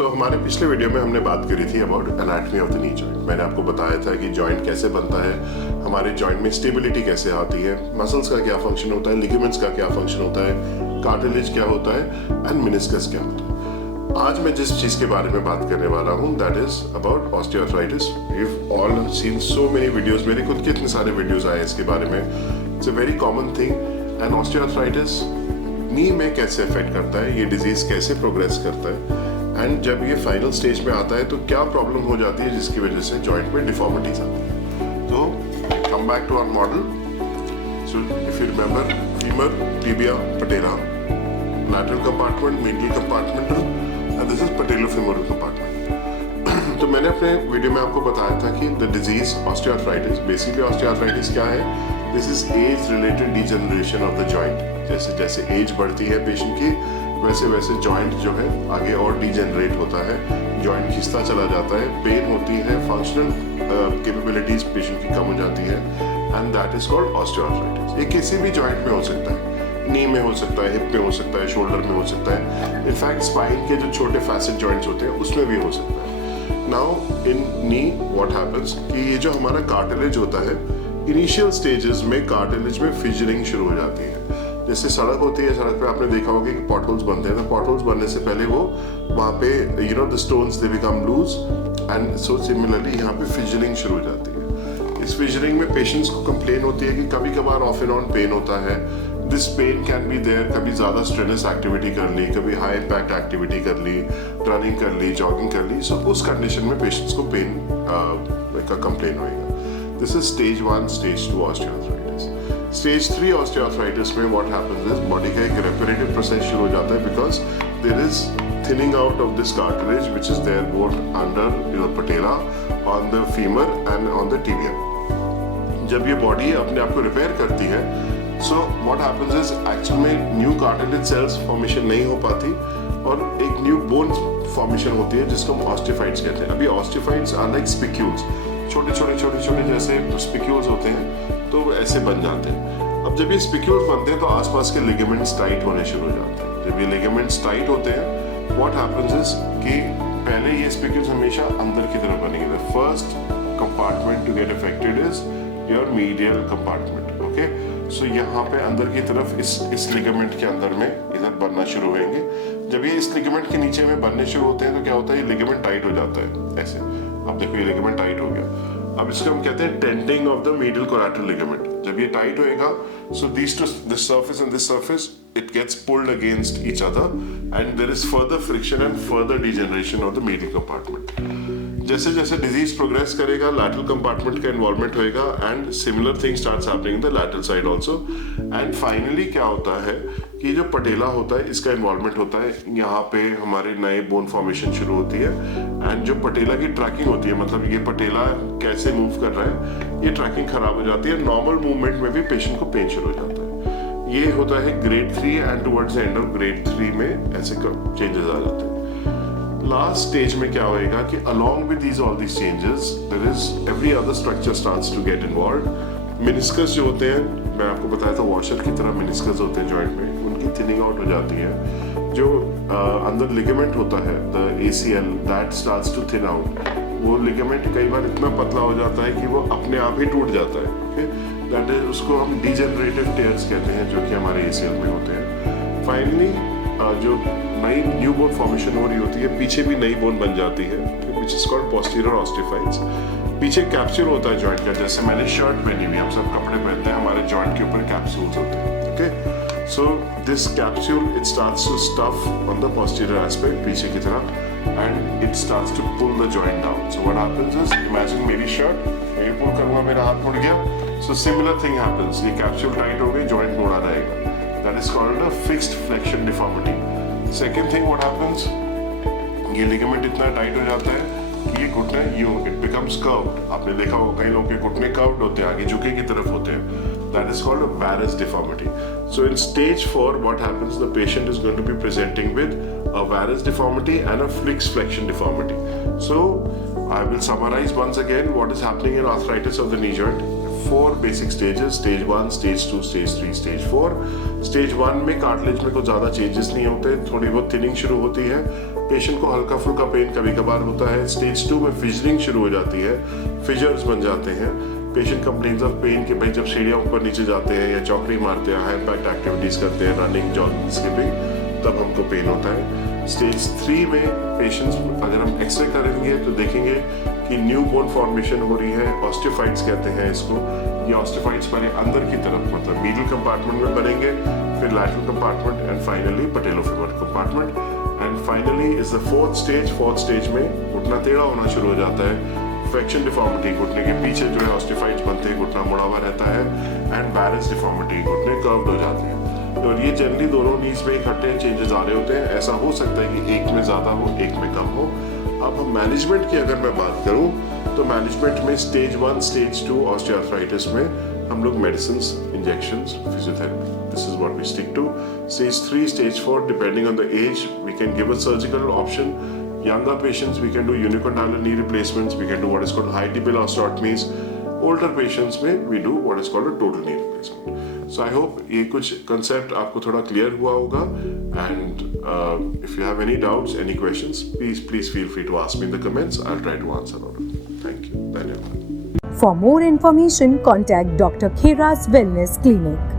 तो हमारे पिछले वीडियो में हमने बात करी थी about anatomy of the knee joint. मैंने आपको बताया था कि जॉइंट कैसे बनता है, हमारे जॉइंट में स्टेबिलिटी कैसे आती है, मसल्स का क्या फंक्शन होता है, लिगामेंट्स का क्या फंक्शन होता है, कार्टिलेज क्या होता है एंड मेनिस्कस क्या होता है। आज मैं जिस चीज़ के बारे में बात करने वाला हूँ that is about osteoarthritis. You all scene so many videos, मेरे खुद के इतने सारे वीडियोज आए इसके बारे में। It's a very common thing. And osteoarthritis knee में कैसे अफेक्ट करता है, ये डिजीज कैसे प्रोग्रेस करता है, एंड जब ये फाइनल स्टेज में आता है तो क्या प्रॉब्लम हो जाती है जिसकी वजह से जॉइंट में डिफॉर्मिटीज आती है। तो come back to our model. So if you remember, femur, tibia, patella, lateral compartment, medial compartmental, and this is patellofemoral compartment. तो मैंने अपने वीडियो में आपको बताया था कि the disease osteoarthritis, basically osteoarthritis क्या है, this is age related degeneration of the joint. जैसे जैसे एज बढ़ती है पेशेंट की, वैसे वैसे जॉइंट जो है आगे और डिजेनरेट होता है, जॉइंट खिंचता चला जाता है, पेन होती है, फंक्शनल कैपेबिलिटीज पेशेंट की कम हो जाती है, and that is called osteoarthritis. ये किसी भी जॉइंट में हो सकता है, नी में हो सकता है, हिप में हो सकता है, शोल्डर में हो सकता है, इनफैक्ट स्पाइन के जो छोटे फैसेट जॉइंट्स होते हैं उसमें भी हो सकता है। Now in knee what happens कि ये जो हमारा कार्टिलेज होता है, इनिशियल स्टेजेस में कार्टिलेज में फिजरिंग शुरू हो जाती है। जैसे सड़क होती है, सड़क पे आपने देखा होगा कि पॉटहोल्स बनते हैं, तो पॉटहोल्स बनने से पहले वो वहाँ पे the stones they become loose, and so similarly यहाँ पे फिजरिंग शुरू हो जाती है। इस फिजरिंग में पेशेंट्स को कंप्लेन होती है कि कभी कभार ऑफ एंड ऑन पेन होता है। This pain can be there, कभी ज़्यादा स्ट्रेनस एक्टिविटी कर ली, कभी हाई इम्पैक्ट एक्टिविटी कर ली, रनिंग कर ली, जॉगिंग कर ली, सो उस कंडीशन में पेशेंट्स को पेन का कंप्लेन होएगा। This is stage 1, stage 2 osteoarthritis. Stage 3 osteoarthritis में व्हाट हैपेंस इज बॉडी का एक रेपेरेटिव प्रोसेस शुरू हो जाता है, because there is thinning out of this cartilage which is there both under your patella, on the femur and on the tibia. जब ये body अपने आप को रिपेयर करती है, so what happens is actual में न्यू कार्टिलेज सेल्स फॉर्मेशन नहीं हो पाती और एक न्यू बोन फॉर्मेशन होती है जिसको हम ऑस्टियोफाइट्स कहते हैं। अभी ऑस्टियोफाइट्स आर लाइक स्पिक्यूल्स, छोटे छोटे जैसे स्पिक्यूल्स होते हैं, तो वो ऐसे बन जाते हैं। अब जब ये स्पिक्यूल्स बनते हैं तो आसपास के लिगामेंट्स टाइट होने शुरू हो जाते हैं। जब ये लिगामेंट्स टाइट होते हैं, व्हाट हैपेंस इज कि पहले ये स्पिक्यूल्स हमेशा अंदर की तरफ बनेंगे। The first compartment to get affected is your medial compartment. Okay, so यहाँ पे अंदर की तरफ इस लिगामेंट के अंदर में इधर बनना शुरू होंगे। जब ये इस लिगामेंट के नीचे में बनने शुरू होते हैं तो क्या होता है, ये लिगामेंट टाइट हो जाता है ऐसे। अब देखो ये लिगामेंट टाइट हो गया। अब इसको हम कहते हैं tenting of the medial collateral ligament. जब ये टाइट होएगा, so this surface and this surface it gets pulled against each other and there is further friction and further degeneration of the medial compartment. जैसे जैसे disease progress करेगा, lateral compartment का involvement होएगा and similar thing starts happening in the lateral side also. And finally क्या होता है कि जो पटेला होता है इसका इन्वॉल्वमेंट होता है, यहाँ पे हमारे नए बोन फॉर्मेशन शुरू होती है, एंड जो पटेला की ट्रैकिंग होती है, मतलब ये पटेला कैसे मूव कर रहा है, ये ट्रैकिंग खराब हो जाती है। नॉर्मल मूवमेंट में भी पेशेंट को पेन शुरू हो जाता है। ये होता है grade 3 and towards the end of grade 3 में ऐसे चेंजेस आ जाते हैं। लास्ट स्टेज में क्या होएगा कि along with all these changes there is every other structure starts to get involved. Meniscus जो होते हैं, मैं आपको बताया था वॉशर की तरह मेनिस्कस होते हैं जॉइंट में, उनकी थिनिंग आउट हो जाती है। जो अंदर लिगामेंट होता है the ACL that starts to thin out. वो लिगामेंट कई बार इतना पतला हो जाता है कि वो अपने आप ही टूट जाता है। ओके, दैट इज उसको हम डिजेनरेटिव टेयर्स कहते हैं, जो कि हमारे ACL में होते हैं। फाइनली जो नई न्यू बोन फॉर्मेशन हो रही होती है, पीछे भी नई बोन बन जाती है which is called posterior osteophytes. पीछे कैप्सूल होता है जॉइंट का, जैसे मैंने शर्ट पहनी हुई, हम सब कपड़े पहनते हैं, हमारे जॉइंट के ऊपर कैप्सूल्स होते हैं। Okay, so this capsule it starts to stuff on the posterior aspect, पीछे की तरफ, and it starts to pull the joint down. So what happens is, imagine मेरी शर्ट, मैं पुल करूंगा, मेरा हाथ मुड़ गया, सो सिमिलर थिंग हैपेंस, ये कैप्सूल टाइट हो गई, जॉइंट मुड़ा रहेगा। That is called a fixed flexion deformity. Second thing what happens, ये लिगामेंट इतना टाइट हो जाता है कि ये घुटने यूं इट बिकम्स कर्व्ड। आपने देखा होगा कई लोगों के घुटने कर्व्ड होते हैं, आगे झुके की तरफ होते हैं। That is called a varus deformity. So in stage 4 what happens, the patient is going to be presenting with a varus deformity and a fixed flexion deformity. So I will summarize once again what is happening in arthritis of the knee joint. 4 basic stages, stage 1, stage 2, stage 3, stage 4. Stage 1 में cartilage में कुछ ज़्यादा changes नहीं होते, थोड़ी बहुत thinning शुरू होती है, पेशेंट को हल्का फुल्का पेन कभी कभार होता है। स्टेज 2 में फिजरिंग शुरू हो जाती है, फिजर्स बन जाते हैं। पेशेंट कंप्लेन्स ऑफ पेन कि भाई जब सीढ़ियाँ ऊपर नीचे जाते हैं या चौकड़ी मारते हैं, हाई इम्पैक्ट एक्टिविटीज करते हैं, रनिंग, जॉगिंग, स्किपिंग, तब हमको पेन होता है। स्टेज 3 में पेशेंट्स अगर हम एक्सरे करेंगे तो देखेंगे कि न्यू बोन फॉर्मेशन हो रही है, ऑस्टियोफाइट्स कहते हैं इसको। ये ऑस्टियोफाइट्स पहले अंदर की तरफ मतलब मीडियल कंपार्टमेंट में बनेंगे, फिर lateral compartment and finally patellofemoral compartment. And finally is the fourth stage में घुटना टेढ़ा होना शुरू हो जाता है। फ्रैक्शन डिफॉर्मिटी, घुटने के पीछे जो है ऑस्टियोफाइट्स बनते हैं, घुटना मुड़ा हुआ रहता है। एंड बैरेंस डिफॉर्मिटी, घुटने कर्व्ड हो जाते हैं। और ये जनरली दोनों नीज में इकट्ठे चेंजेस आ रहे होते हैं। ऐसा हो सकता है कि एक में ज़्यादा हो, एक में कम हो। अब हम मैनेजमेंट की अगर मैं बात करूं तो मैनेजमेंट में स्टेज 1, स्टेज 2 ऑस्टियोआर्थराइटिस में हम लोग medicines, injections, physiotherapy, this is what we stick to. Stage 3, stage 4 depending on the age we can give a surgical option. Younger patients, we can do unicondylar knee replacements. We can do what is called high tibial osteotomies. Older patients में we do what is called a total knee replacement. So I hope ये कुछ concept आपको थोड़ा clear हुआ होगा. And if you have any doubts, any questions, please feel free to ask me in the comments. I'll try to answer all of them. Thank you. धन्यवाद. For more information, contact Dr. Khera's Wellness Clinic.